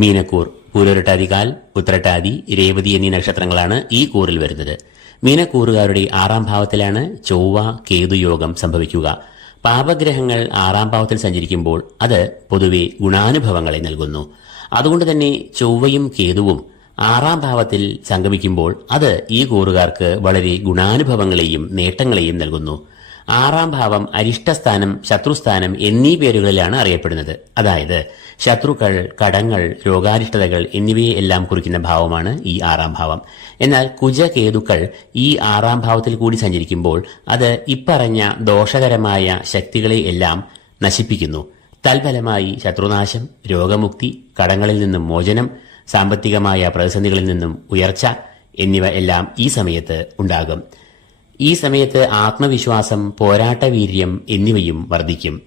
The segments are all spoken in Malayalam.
മീനക്കൂർ പൂരൊരട്ടാതികാൽ ഉത്തരട്ടാതി രേവതി എന്നീ നക്ഷത്രങ്ങളാണ് ഈ കൂറിൽ വരുന്നത്. മീനക്കൂറുകാരുടെ ആറാം ഭാവത്തിലാണ് ചൊവ്വ കേതുയോഗം സംഭവിക്കുക. പാപഗ്രഹങ്ങൾ ആറാം ഭാവത്തിൽ സഞ്ചരിക്കുമ്പോൾ അത് പൊതുവെ ഗുണാനുഭവങ്ങളെ നൽകുന്നു. അതുകൊണ്ട് തന്നെ ചൊവ്വയും കേതുവും ആറാം ഭാവത്തിൽ സംഗമിക്കുമ്പോൾ അത് ഈ കൂറുകാർക്ക് വളരെ ഗുണാനുഭവങ്ങളെയും നേട്ടങ്ങളെയും നൽകുന്നു. ആറാം ഭാവം അരിഷ്ടസ്ഥാനം ശത്രുസ്ഥാനം എന്നീ പേരുകളിലാണ് അറിയപ്പെടുന്നത്. അതായത് ശത്രുക്കൾ കടങ്ങൾ രോഗാരിഷ്ടതകൾ എന്നിവയെ എല്ലാം കുറിക്കുന്ന ഭാവമാണ് ഈ ആറാം ഭാവം. എന്നാൽ കുജകേതുക്കൾ ഈ ആറാം ഭാവത്തിൽ കൂടി സഞ്ചരിക്കുമ്പോൾ അത് ഇപ്പറഞ്ഞ ദോഷകരമായ ശക്തികളെ എല്ലാം നശിപ്പിക്കുന്നു. തൽഫലമായി ശത്രുനാശം രോഗമുക്തി കടങ്ങളിൽ നിന്നും മോചനം സാമ്പത്തികമായ പ്രതിസന്ധികളിൽ നിന്നും ഉയർച്ച എന്നിവ എല്ലാം ഈ സമയത്ത് ഉണ്ടാകും. ഈ സമയത്ത് ആത്മവിശ്വാസം പോരാട്ടവീര്യം എന്നിവയും വർദ്ധിക്കും.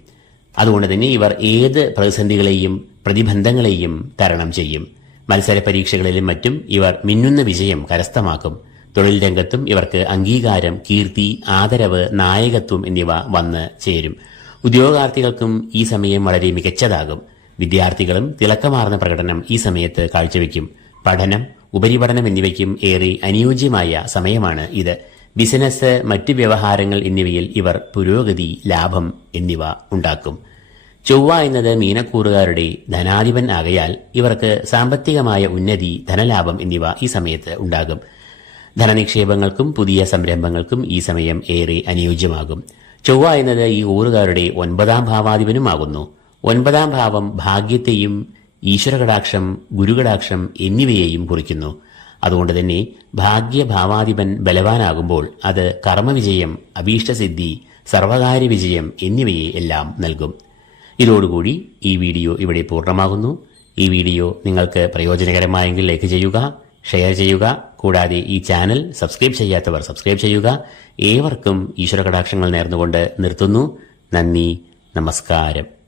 അതുകൊണ്ട് തന്നെ ഇവർ ഏത് പ്രതിസന്ധികളെയും പ്രതിബന്ധങ്ങളെയും തരണം ചെയ്യും. മത്സര പരീക്ഷകളിലും മറ്റും ഇവർ മിന്നുന്ന വിജയം കരസ്ഥമാക്കും. തൊഴിൽ രംഗത്തും ഇവർക്ക് അംഗീകാരം കീർത്തി ആദരവ് നായകത്വം എന്നിവ വന്ന് ചേരും. ഉദ്യോഗാർത്ഥികൾക്കും ഈ സമയം വളരെ മികച്ചതാകും. വിദ്യാർത്ഥികളും തിളക്കമാർന്ന പ്രകടനം ഈ സമയത്ത് കാഴ്ചവെക്കും. പഠനം ഉപരിപഠനം എന്നിവയ്ക്കും ഏറെ അനുയോജ്യമായ സമയമാണ് ഇത്. ബിസിനസ് മറ്റ് വ്യവഹാരങ്ങൾ എന്നിവയിൽ ഇവർ പുരോഗതി ലാഭം എന്നിവ ഉണ്ടാക്കും. ചൊവ്വ എന്നത് മീനക്കൂറുകാരുടെ ധനാധിപൻ ആകയാൽ ഇവർക്ക് സാമ്പത്തികമായ ഉന്നതി ധനലാഭം എന്നിവ ഈ സമയത്ത് ഉണ്ടാകും. ധനനിക്ഷേപങ്ങൾക്കും പുതിയ സംരംഭങ്ങൾക്കും ഈ സമയം ഏറെ അനുയോജ്യമാകും. ചൊവ്വ എന്നത് ഈ ഊറുകാരുടെ ഒൻപതാം ഭാവാധിപനുമാകുന്നു. ഒൻപതാം ഭാവം ഭാഗ്യത്തെയും ഈശ്വരകടാക്ഷം ഗുരുകടാക്ഷം എന്നിവയെയും കുറിക്കുന്നു. അതുകൊണ്ട് തന്നെ ഭാഗ്യഭാവാധിപൻ ബലവാനാകുമ്പോൾ അത് കർമ്മവിജയം അഭീഷ്ടസിദ്ധി സർവകാര്യ വിജയം എന്നിവയെ എല്ലാം നൽകും. ഇതോടുകൂടി ഈ വീഡിയോ ഇവിടെ പൂർണമാകുന്നു. ഈ വീഡിയോ നിങ്ങൾക്ക് പ്രയോജനകരമായെങ്കിൽ ലൈക്ക് ചെയ്യുക ഷെയർ ചെയ്യുക കൂടാതെ ഈ ചാനൽ സബ്സ്ക്രൈബ് ചെയ്യാത്തവർ സബ്സ്ക്രൈബ് ചെയ്യുക. ഏവർക്കും ഈശ്വര കടാക്ഷങ്ങൾ നേർന്നുകൊണ്ട് നിർത്തുന്നു. നന്ദി നമസ്കാരം.